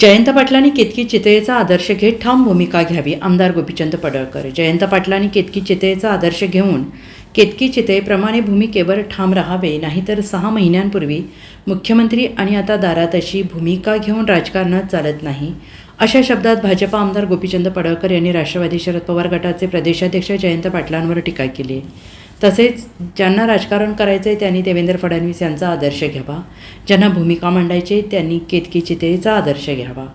जयंत पाटलांनी केतकी चितळेचा आदर्श घेत ठाम भूमिका घ्यावी आमदार गोपीचंद पडळकर. जयंत पाटलांनी केतकी चितळेचा आदर्श घेऊन केतकी चितळेप्रमाणे भूमिकेवर ठाम राहावे नाहीतर सहा महिन्यांपूर्वी मुख्यमंत्री आणि आता दारात अशी भूमिका घेऊन राजकारणात चालत नाही. अशा शब्दात भाजपा आमदार गोपीचंद पडळकर यांनी राष्ट्रवादी शरद पवार गटाचे प्रदेशाध्यक्ष जयंत पाटलांवर टीका केली. आहे तसेच ज्यांना राजकारण करायचं आहे त्यांनी देवेंद्र फडणवीस यांचा आदर्श घ्यावा. ज्यांना भूमिका मांडायची त्यांनी केतकी चितेचा आदर्श घ्यावा.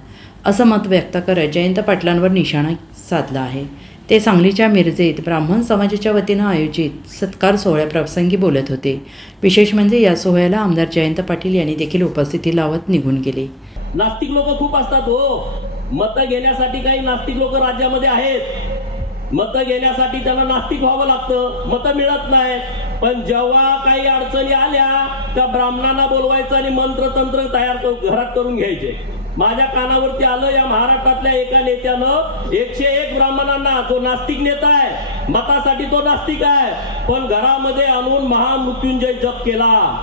असं मत व्यक्त करत जयंत पाटलांवर निशाणा साधला आहे. ते सांगलीच्या मिरजेत ब्राह्मण समाजाच्या वतीनं आयोजित सत्कार सोहळ्याप्रसंगी बोलत होते. विशेष म्हणजे या सोहळ्याला आमदार जयंत पाटील यांनी देखील उपस्थिती लावत निघून गेले. नास्तिक लोक खूप असतात हो. मतं घेण्यासाठी काही नास्तिक लोक राज्यामध्ये आहेत. मतं घेण्यासाठी त्यांना नास्तिक व्हावं लागतं. मतं मिळत नाही पण जेव्हा काही अडचणी आल्या त्या ब्राह्मणांना बोलवायचं आणि मंत्र तंत्र तयार करून घरात करून घ्यायचे. माझ्या कानावरती आलं या महाराष्ट्रातल्या एका नेत्यानं एकशे एक ब्राह्मणांना. तो नास्तिक नेता आहे. मतासाठी तो नास्तिक आहे. पण घरामध्ये आणून महामृत्युंजय जप केला.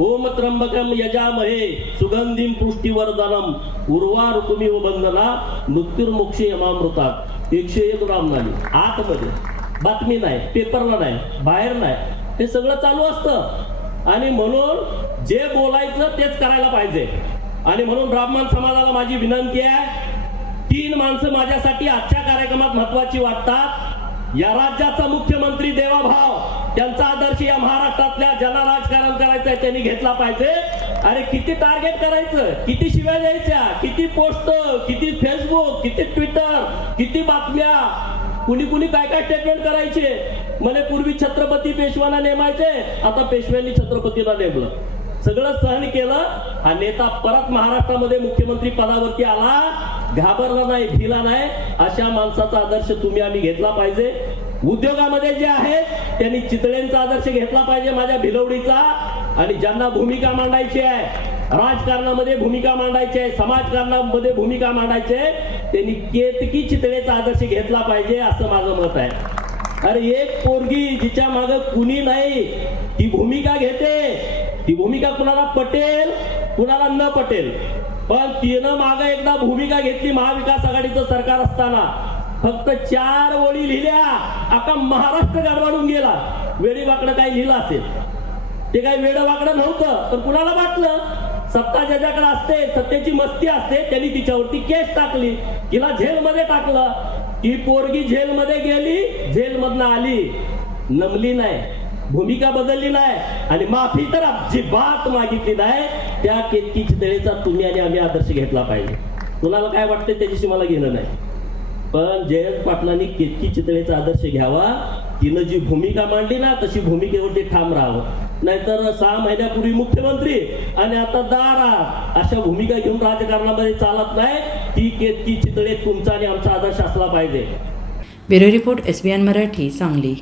ओम त्र्यंबकम यजामहे सुगंधीम पुष्टीवर्धनम. उर्वा ऋतुमी बंधना मृत्युर्मुक्षी यमामृतात. एकशे एक ब्राह्मणाने आतमध्ये. बातमी नाही पेपरला नाही बाहेर नाही. हे सगळं चालू असतं. आणि म्हणून जे बोलायचं तेच करायला पाहिजे. आणि म्हणून ब्राह्मण समाजाला माझी विनंती आहे तीन माणसं माझ्यासाठी आजच्या कार्यक्रमात महत्वाची वाटतात. या राज्याचा मुख्यमंत्री देवाभाव त्यांचा आदर्श या महाराष्ट्रातल्या ज्यांना राजकारण करायचं आहे त्यांनी घेतला पाहिजे. अरे किती टार्गेट करायचं? किती शिव्या द्यायच्या? किती पोस्ट किती फेसबुक किती ट्विटर किती बातम्या? कुणी कुणी काय काय स्टेटमेंट करायचे? मला पूर्वी छत्रपती पेशवाना नेमायचे आता पेशव्यांनी छत्रपतीला नेमलं. सगळं सहन केलं हा नेता परत महाराष्ट्रामध्ये मुख्यमंत्री पदावरती आला. घाबरला नाही भिला नाही. अशा माणसाचा आदर्श तुम्ही आम्ही घेतला पाहिजे. उद्योगामध्ये जे आहेत त्यांनी चितळेंचा आदर्श घेतला पाहिजे माझ्या भिलवडीचा. आणि ज्यांना भूमिका मांडायची आहे राजकारणामध्ये भूमिका मांडायची आहे समाजकारणामध्ये भूमिका मांडायची आहे त्यांनी केतकी चितळेचा आदर्श घेतला पाहिजे असं माझं मत आहे. अरे एक पोरगी जिच्या माग कुणी नाही ती भूमिका घेते. ती भूमिका कुणाला पटेल कुणाला न पटेल. पण तिनं माग एकदा भूमिका घेतली महाविकास आघाडीचं सरकार असताना. फक्त चार ओळी लिहिल्या आता महाराष्ट्र गडबडून गेला. वेळी वाकडं काही लिहिलं असेल. ते काही वेळ वाकडं नव्हतं पण कुणाला वाटलं? सत्ता ज्याच्याकडे असते सत्तेची मस्ती असते त्यांनी तिच्यावरती केस टाकली. तिला जेलमध्ये टाकलं. ती पोरगी जेलमध्ये गेली जेलमधनं आली. नमली नाही. भूमिका बदलली नाही. आणि माफी तर अजिबात मागितली नाही. त्या केतकी चितळेचा तुम्ही आणि आम्ही आदर्श घेतला पाहिजे. कुणाला काय वाटते त्याच्याशी मला घेणं नाही. पण जयंत पाटलांनी केतकी चितळेचा आदर्श घ्यावा तिनं जी भूमिका मांडली ना तशी भूमिकेवरती ठाम राहावं. नाहीतर सहा महिन्यापूर्वी मुख्यमंत्री आणि आता दारा अशा भूमिका घेऊन राजकारणामध्ये चालत नाही. ती केतकी चितळे तुमचा आणि आमचा आदर्श असला पाहिजे. Bureau report S B N Marathi Sangli.